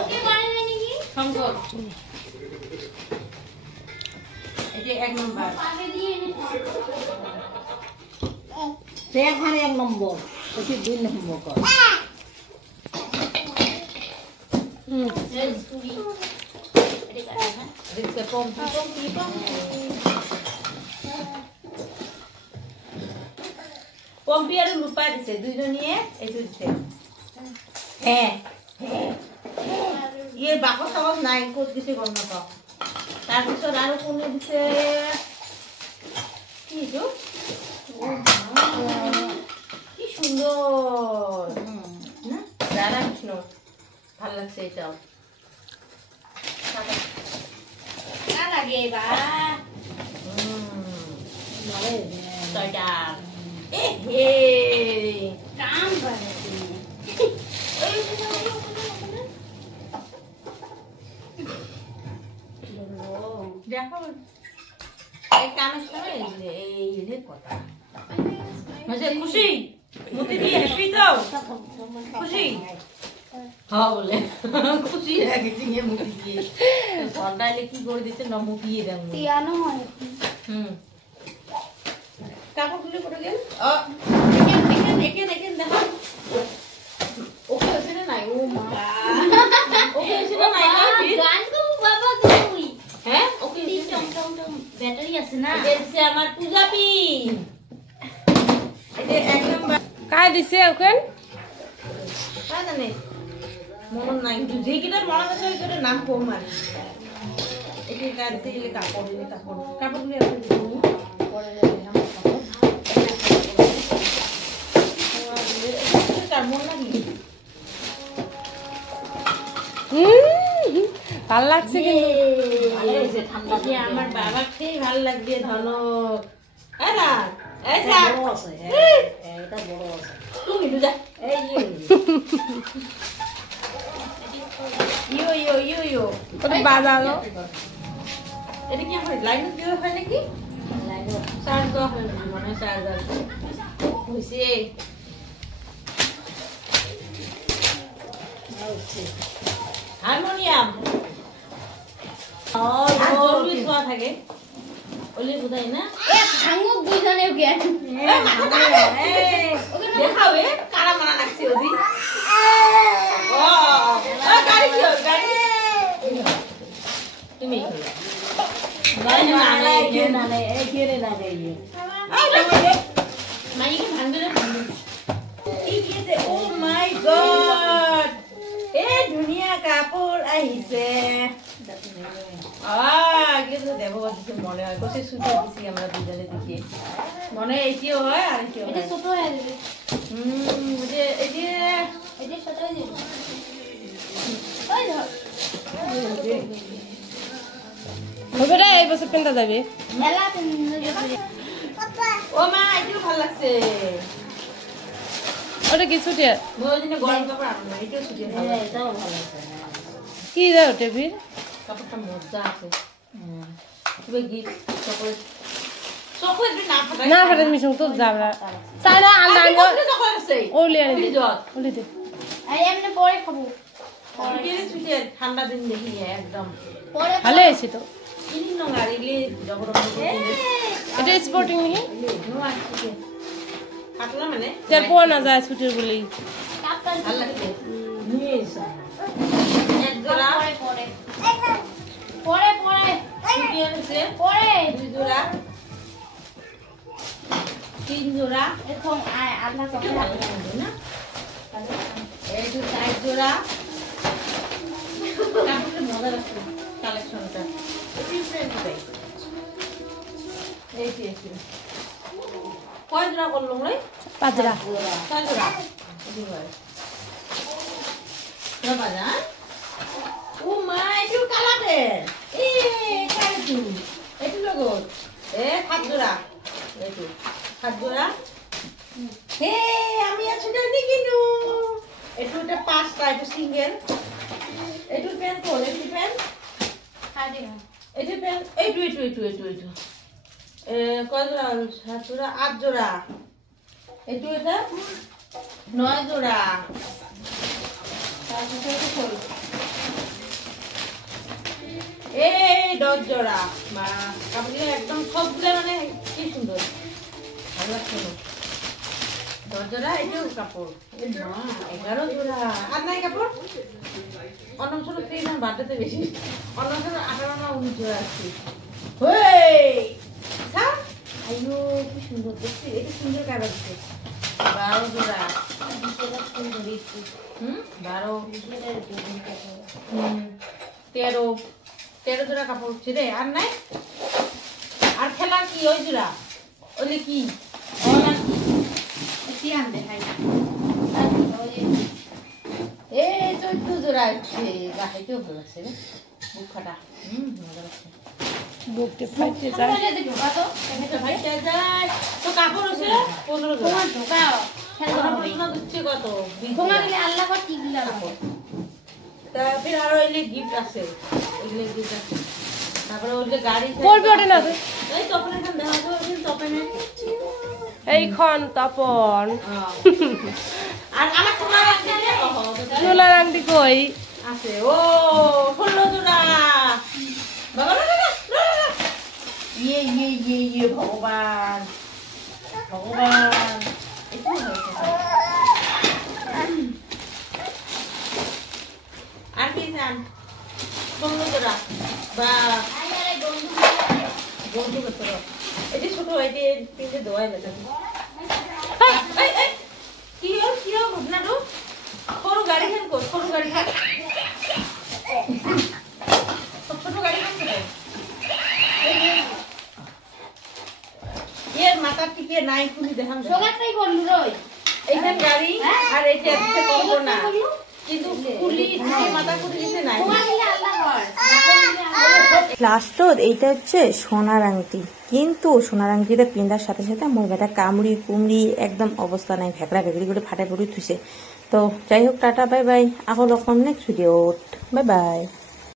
ওকে বানাই নাকি শঙ্কর এই যে 1 নম্বর পাবে দিয়ে এনে সে এখানে 1 নম্বর ওটি 2 নম্বর কর স্কুলি এটা কাটা না দেখতে কম পম্পি আর লুপা দিছে দুইজনিয়ে এইটো দিছে হ্যাঁ ইয়ে বাকো সহজ নাই ক'ত দিছে গম নাপাওঁ তাৰপিছত আৰু কোনে দিছে কি এইটো কি সুন্দর না রাধা কৃষ্ণ ভাল লাগছে এটাও না লাগে বা ছয়টা এ হে কাম করে দেখো এই কামের সময় এই কথা মজা খুশি মুতি দিয়ে হ্যাপি তো খুশি হ্যাঁ বলে খুশি লাগে দিয়ে মুতি দিয়ে সন্ধ্যালে কি করে দিতে না মুতিয়ে দেন তিয়ানো হয় কাপড় খুলে পড়ে গেল এখানে দেখো ওকে হচ্ছে না নাই ও মা ওকে হচ্ছে না নাই গান তো বাবা তুই হ্যাঁ ওকে ব্যাটারি আছে না এটা আমার পূজাপি এটা একদম কাই দিছে ওখান কাই জানে মন নাই কিন্তু যেকিটা মন আছে ওইটার নাম কম আর এটা কাটতে গেলে কাপড়গুলো এখন দিই পরে নাম কাপড় তার মন লাগি ভাল লাগছে কিন্তু ভালো হয়েছে ঠান্ডা দিয়ে আমার বাবাকে ভালো লাগছে ধনক এরা এইটা বড় আছে এটা বড় আছে তুমি দুজা এই ইয়ো ওটা বাজালো এটা কি হয় লাইন দিয়ে হয় নাকি চার্জ দেওয়া হয় নাকি মনে হয় চার্জার হয়েছে হারমোনিয়াম জরুরি ছোঁয়া থাকে ওলে বুঝাই না এ ভাঙুক দুইজনে জ্ঞান দেখাও এ কারা মানা লাগছে ওদি গাড়ি কি গাড়ি তুমি এই কেড়ে না গাই মাইকে ভাঙলে কি কিছে ও মাই গড এ ধুনিয়া কাপড় আহিছে কিন্তু দেব দিছে মনে হয় কত সুন্দর দিছি আমরা দুজনে দেখি মনে এটিও হয় আর এটিও এটা হয় ছোট হয়ে যাবে এই যে এটা ছোট হয়ে যাবে ওই ধর হবে রে এই বছর পেনটা যাবে মেলা ও মা এটিও ভালো লাগছে ওটা কি ছুটে মই দিনে গরম কাপড় আনবো না এটিও সুতি ভালো লাগছে এটাও ভালো আছে কি রে ওটা ভিড় কাপড়টা মজা আছে তুমি গিফট চকলেট চকলেট না ফাটাই না ফেলে মিশং তো যাবরা সারা আন্না চকলেট আছে ওলি আনি দে ফ্রিজত ওলি দে এই এমনি পরে খাবো কেড়ে ছুটে ঠান্ডা দিন দেখি একদম পরে ভালো হয়েছে তো কিনি নঙ্গা রেগলে জগরম এটা স্পোর্টিং নাকি নো আসছে পাতলা মানে যার পোয়া না যায় ছুটির বলেই কাপটা ভালো লাগছে নিয়ে এসে এক জোড়া পরে পরে পরে ছুটি আছে পরে দুই জোড়া তিন জোড়া এখন আল্লাহ ভালো কাপড় লাগছে না এই তো চার জোড়া কাপড়ের মজা লাগছে কালেকশনটা এই যে কয় জোড়া করলাম রে পাজরা ছয় জোড়া বাজার ও মা এটু কালাবে এ কাইটু এটু লগত এ সাত জোড়া এটু সাত জোড়া হে আমি আছো জানি কিনু এটু এটা পাঁচটা এটু সিঙ্গেল এটু প্যান্ট কোন এটু প্যান্ট খাদি এটু প্যান্ট এটু কয় জোড়া সাত জোড়া আট জোড়া এটু এটা নয় জোড়া তারপরে এটা দশ জোড়া বা কাপড়গুলো একদম সবগুলো মানে কি সুন্দর ভালো লাগছে। 10 জোড়া এটাও কাপড় 11 জোড়া আর নাই কাপড় অন্য ছোট তিন বাড়তে বেশি অন্য ছোট 18 না 19 জোড়া আছে। আইয়ো কি সুন্দর দেখছি এটা সুন্দর কালার আছে 12 জোড়া 13 জোড়া কাপড় হচ্ছে রে আর নাই আর খেলার কি ওই জোড়া ওলে কি এই 14 জোড়া আছে গাছেও ভালো লাগছে রে বুক ফাটা মজা লাগছে বুকটা ফাইটে যায় তো কাপড় আছে 15 জোড়া কত ফির আরো এলে গিফট আছে এগুলো গিফট আছে তারপরে ওইগুলো গাড়ি পড়বে ওটা না এই তপন এখন দেখা তো তপনে এইখন তপন আর আমার সোনার আংটি সোনার আংটি কই আছে ও 16 জোড়া বাবা ইয়ে ভগবান ভগবান একটু আর কি জান 16 জোড়া বা বন্ধু কত এটি ছোট এটি তিনটে দোয়াই লাগে কি ঘটনা তো সরু গাড়ি খান কর সরু গাড়ি খান ছোট গাড়ি খান এর মাথার টিকে নাই খুলি দেখান এইখান গাড়ি আর এইটা আছে করবো না কিন্তু খুলি মাথা খুলি দিতে নাই লাস্ট এইটা হচ্ছে সোনার আংটি কিন্তু সোনার আংটিটা পিন্দার সাথে সাথে আমার বেটা কামড়ি কুমড়ি একদম অবস্থা নাই ভেকড়া ভেকড়ি করে ফাটা পড়ি থুইছে তো যাই হোক টাটা বাই বাই আকৌ লগ পাম নেক্সট ভিডিঅ'ত বাই বাই।